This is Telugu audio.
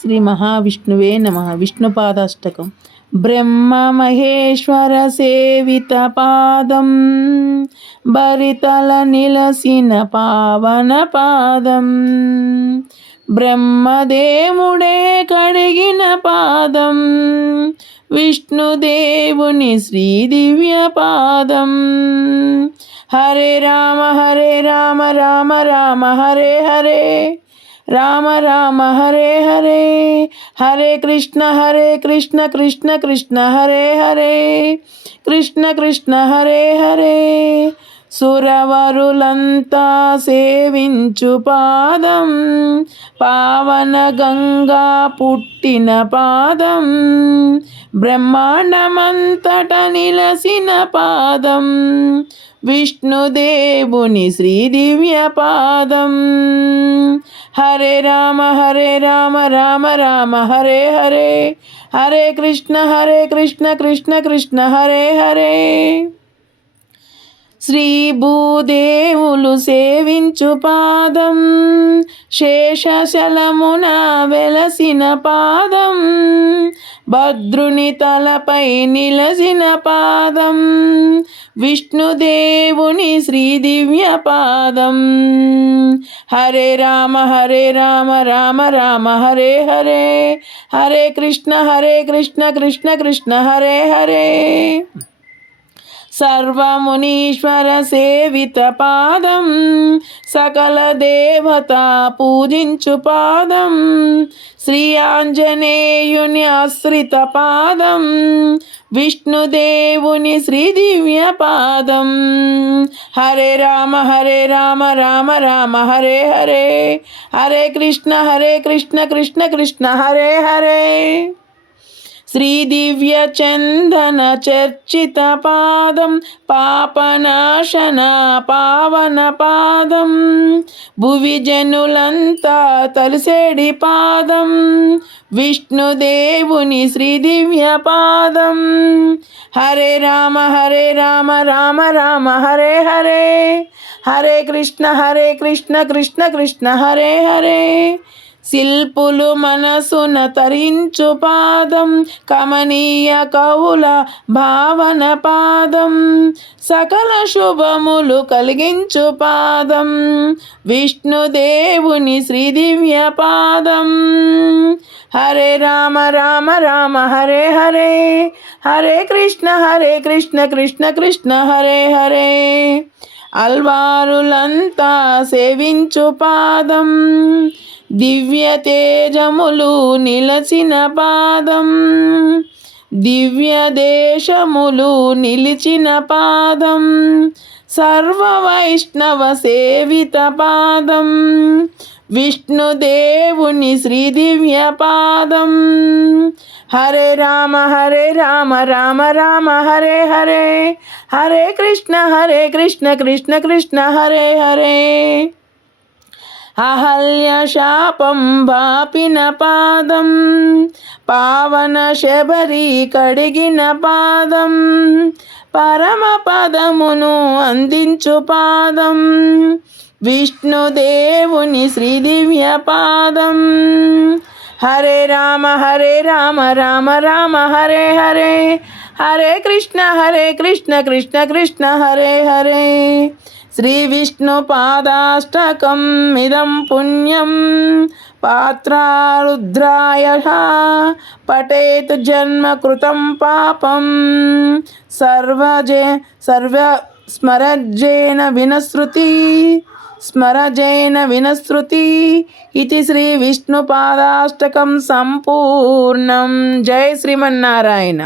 శ్రీ మహావిష్ణువే నమః. విష్ణుపాదాష్టకం. బ్రహ్మ మహేశ్వర సేవిత పాదం, బరితల నిలసిన పావన పాదం, బ్రహ్మదేవుడే కడిగిన పాదం, విష్ణుదేవుని శ్రీ దివ్య పాదం. హరే రామ రామ రామ హరే హరే, రామ రామ హరే హరే, హరే కృష్ణ కృష్ణ కృష్ణ హరే హరే, కృష్ణ కృష్ణ హరే హరే. సురవరులంతా సేవించు పాదం, పావన గంగా పుట్టిన పాదం, బ్రహ్మాండమంతట నిలసిన పాదం, విష్ణుదేవుని శ్రీ దివ్య పాదం. హరే రామ రామ రామ హరే హరే, హరే కృష్ణ కృష్ణ కృష్ణ హరే హరే. శ్రీ భూదేవులు సేవించు పాదం, శేషశలమున వెలసిన పాదం, భద్రుని తలపై నిలసిన పాదం, విష్ణుదేవుని శ్రీ దివ్య పాదం. హరే రామ రామ రామ హరే హరే, హరే కృష్ణ కృష్ణ కృష్ణ హరే హరే. సర్వమునీశ్వర సేవిత పాదం, సకల దేవత పూజించు పాదం, శ్రీ ఆంజనేయుని ఆశ్రిత పాదం, విష్ణుదేవుని శ్రీ దివ్య పాదం. హరే రామ రామ రామ హరే హరే, హరే కృష్ణ కృష్ణ కృష్ణ హరే హరే. శ్రీ దివ్య చందన చర్చిత పాదం, పాపనాశన పావన పాదం, భువి జనులంతా తలసేడి పాదం, విష్ణుదేవుని శ్రీ దివ్య పాదం. హరే రామ రామ రామ హరే హరే, హరే కృష్ణ కృష్ణ కృష్ణ హరే హరే. శిల్పులు మనసున తరించు పాదం, కమనీయ కవుల భావన పాదం, సకల శుభములు కలిగించు పాదం, విష్ణుదేవుని శ్రీ దివ్య పాదం. హరే రామ రామ హరే హరే, హరే కృష్ణ కృష్ణ కృష్ణ హరే హరే. అల్వారులంతా సేవించు పాదం, దివ్య తేజములు నిలచిన పాదం, దివ్య దేశములు నిలిచిన పాదం, సర్వ వైష్ణవ సేవిత పాదం, విష్ణుదేవుని శ్రీ దివ్య పాదం. హరే రామ రామ రామ హరే హరే, హరే కృష్ణ కృష్ణ కృష్ణ హరే హరే. అహల్య శాపం బాపిన పాదం, పావన శబరి కడిగిన పాదం, పరమ పదమును అందించు పాదం, విష్ణుదేవుని శ్రీ దివ్య పాదం. హరే రామ రామ రామ హరే హరే, హరే కృష్ణ కృష్ణ కృష్ణ హరే హరే. శ్రీ విష్ణు పాదాష్టకం ఇదం పుణ్యం, పాత్రారుద్రాయ పఠేత్ జన్మ కృతం పాపం, సర్వ స్మరజేన వినశ్రుతి ఇది శ్రీ విష్ణు పాదాష్టకం సంపూర్ణం. జై శ్రీమన్నారాయణ.